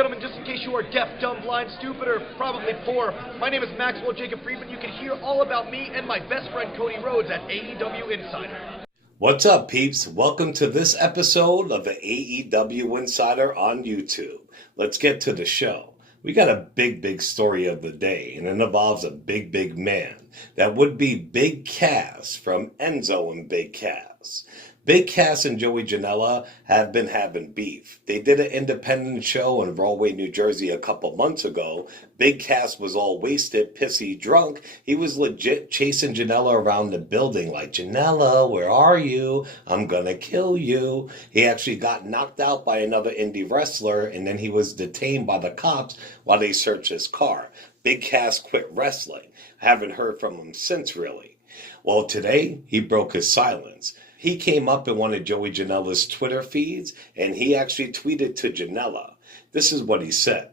gentlemen, just in case you are deaf, dumb, blind, stupid, or probably poor, my name is Maxwell Jacob Friedman. You can hear all about me and my best friend Cody Rhodes at AEW Insider. What's up, peeps? Welcome to this episode of the AEW Insider on YouTube. Let's get to the show. We got a big story of the day, and it involves a big man. That would be Big Cazz from Enzo and Big Cazz. Big Cazz and Joey Janela have been having beef. They did an independent show in Rahway, New Jersey a couple months ago. Big Cazz was all wasted, pissy, drunk. He was legit chasing Janela around the building like, Janela, where are you? I'm gonna kill you. He actually got knocked out by another indie wrestler, and then he was detained by the cops while they searched his car. Big Cazz quit wrestling. Haven't heard from him since, really. Well, today, he broke his silence. He came up in one of Joey Janela's Twitter feeds, and he actually tweeted to Janela. This is what he said.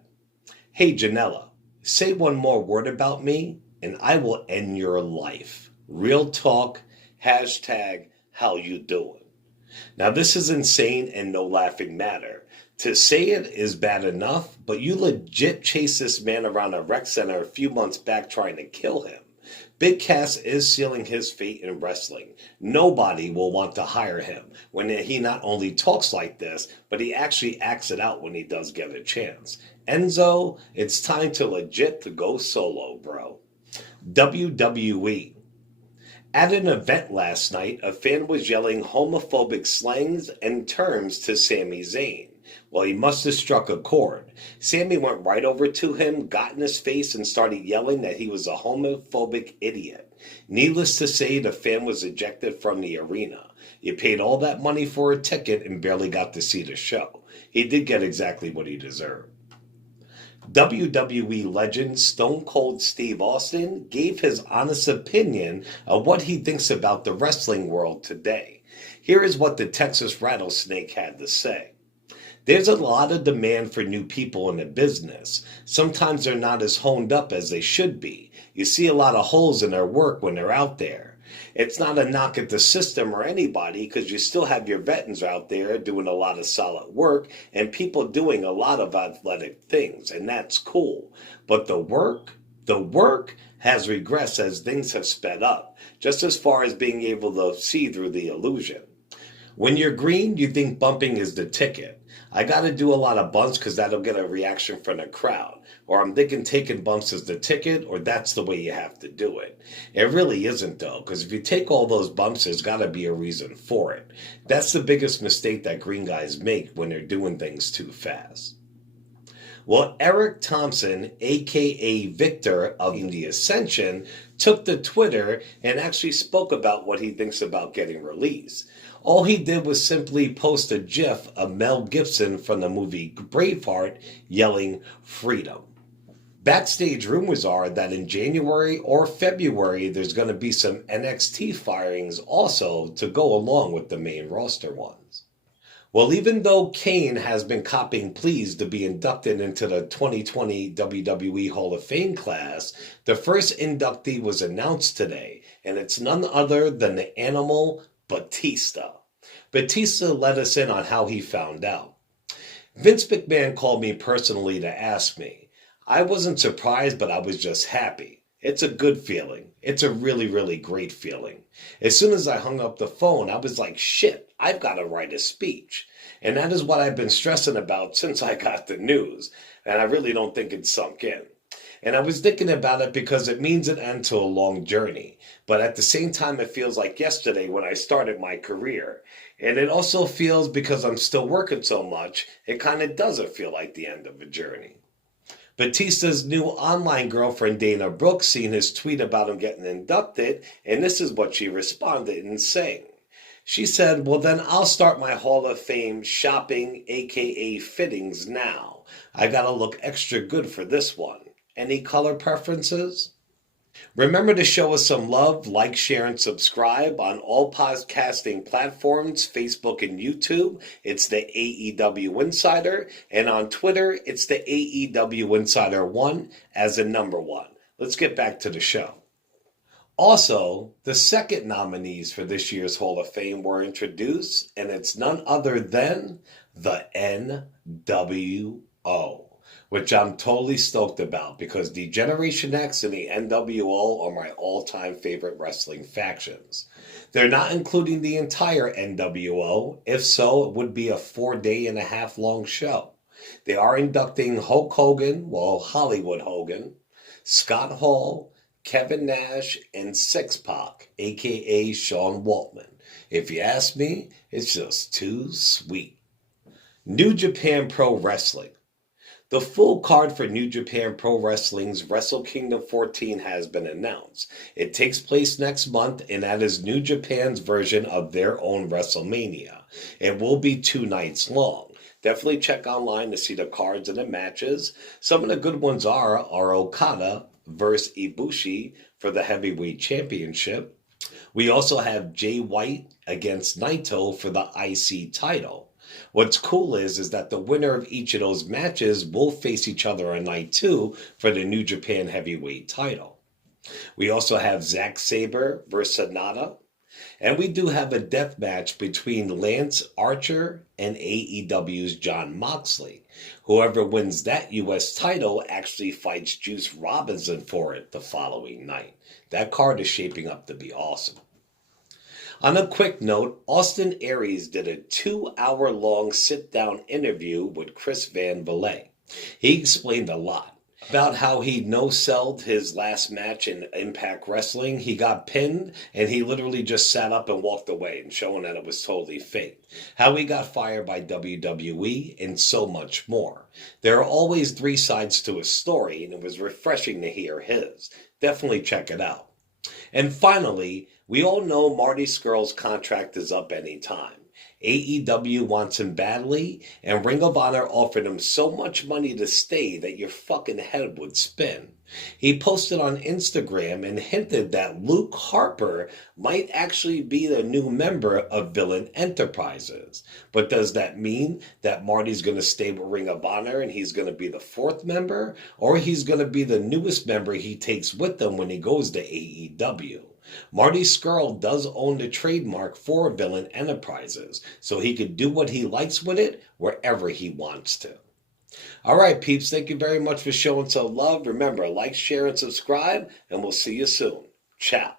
Hey, Janela, say one more word about me, and I will end your life. Real talk, hashtag, how you doing? Now, this is insane and no laughing matter. To say it is bad enough, but you legit chased this man around a rec center a few months back trying to kill him. Big Cazz is sealing his fate in wrestling. Nobody will want to hire him when he not only talks like this, but he actually acts it out when he does get a chance. Enzo, it's time to legit to go solo, bro. WWE. At an event last night, a fan was yelling homophobic slangs and terms to Sami Zayn. Well, he must have struck a chord. Sami went right over to him, got in his face, and started yelling that he was a homophobic idiot. Needless to say, the fan was ejected from the arena. You paid all that money for a ticket and barely got to see the show. He did get exactly what he deserved. WWE legend Stone Cold Steve Austin gave his honest opinion of what he thinks about the wrestling world today. Here is what the Texas Rattlesnake had to say. There's a lot of demand for new people in the business. Sometimes they're not as honed up as they should be. You see a lot of holes in their work when they're out there. It's not a knock at the system or anybody because you still have your veterans out there doing a lot of solid work and people doing a lot of athletic things, and that's cool. But the work has regressed as things have sped up, just as far as being able to see through the illusion. When you're green, you think bumping is the ticket. I got to do a lot of bumps because that'll get a reaction from the crowd. Or I'm thinking taking bumps is the ticket, or that's the way you have to do it. It really isn't, though, because if you take all those bumps, there's got to be a reason for it. That's the biggest mistake that green guys make when they're doing things too fast. Well, Eric Thompson, a.k.a. Victor of the Ascension, took to Twitter and actually spoke about what he thinks about getting released. All he did was simply post a gif of Mel Gibson from the movie Braveheart yelling freedom. Backstage rumors are that in January or February there's going to be some NXT firings also to go along with the main roster ones. Well, even though Kane has been copying pleas to be inducted into the 2020 WWE Hall of Fame class, the first inductee was announced today, and it's none other than the animal Batista. Batista let us in on how he found out. Vince McMahon called me personally to ask me. I wasn't surprised, but I was just happy. It's a good feeling. It's a really great feeling. As soon as I hung up the phone, I was like, shit, I've got to write a speech. And that is what I've been stressing about since I got the news. And I really don't think it's sunk in. And I was thinking about it because it means an end to a long journey. But at the same time, it feels like yesterday when I started my career. And it also feels, because I'm still working so much, it kind of doesn't feel like the end of a journey. Batista's new online girlfriend, Dana Brooks, seen his tweet about him getting inducted, and this is what she responded in saying. She said, well, then I'll start my Hall of Fame shopping, aka fittings, now. I gotta look extra good for this one. Any color preferences? Remember to show us some love, like, share, and subscribe on all podcasting platforms, Facebook and YouTube. It's the AEW Insider. And on Twitter, it's the AEW Insider 1 as a number 1. Let's get back to the show. Also, the second nominees for this year's Hall of Fame were introduced, and it's none other than the NWO. which I'm totally stoked about because the Generation X and the NWO are my all-time favorite wrestling factions. They're not including the entire NWO. If so, it would be a 4-day-and-a-half long show. They are inducting Hulk Hogan, well, Hollywood Hogan, Scott Hall, Kevin Nash, and Six-Pac, aka Sean Waltman. If you ask me, it's just too sweet. New Japan Pro Wrestling. The full card for New Japan Pro Wrestling's Wrestle Kingdom 14 has been announced. It takes place next month, and that is New Japan's version of their own WrestleMania. It will be 2 nights long. Definitely check online to see the cards and the matches. Some of the good ones are Okada versus Ibushi for the Heavyweight Championship. We also have Jay White against Naito for the IC title. What's cool is that the winner of each of those matches will face each other on night 2 for the New Japan Heavyweight title. We also have Zack Sabre versus Sonata. And we do have a death match between Lance Archer and AEW's Jon Moxley. Whoever wins that U.S. title actually fights Juice Robinson for it the following night. That card is shaping up to be awesome. On a quick note, Austin Aries did a 2-hour-long sit-down interview with Chris Van Vliet. He explained a lot about how he no-selled his last match in Impact Wrestling. He got pinned, and he literally just sat up and walked away, and showing that it was totally fake. How he got fired by WWE, and so much more. There are always 3 sides to a story, and it was refreshing to hear his. Definitely check it out. And finally, we all know Marty Scurll's contract is up anytime. AEW wants him badly, and Ring of Honor offered him so much money to stay that your fucking head would spin. He posted on Instagram and hinted that Luke Harper might actually be the new member of Villain Enterprises. But does that mean that Marty's going to stay with Ring of Honor and he's going to be the 4th member? Or he's going to be the newest member he takes with him when he goes to AEW? Marty Scurll does own the trademark for Villain Enterprises, so he could do what he likes with it wherever he wants to. Alright peeps, thank you very much for showing some love. Remember, like, share, and subscribe, and we'll see you soon. Ciao.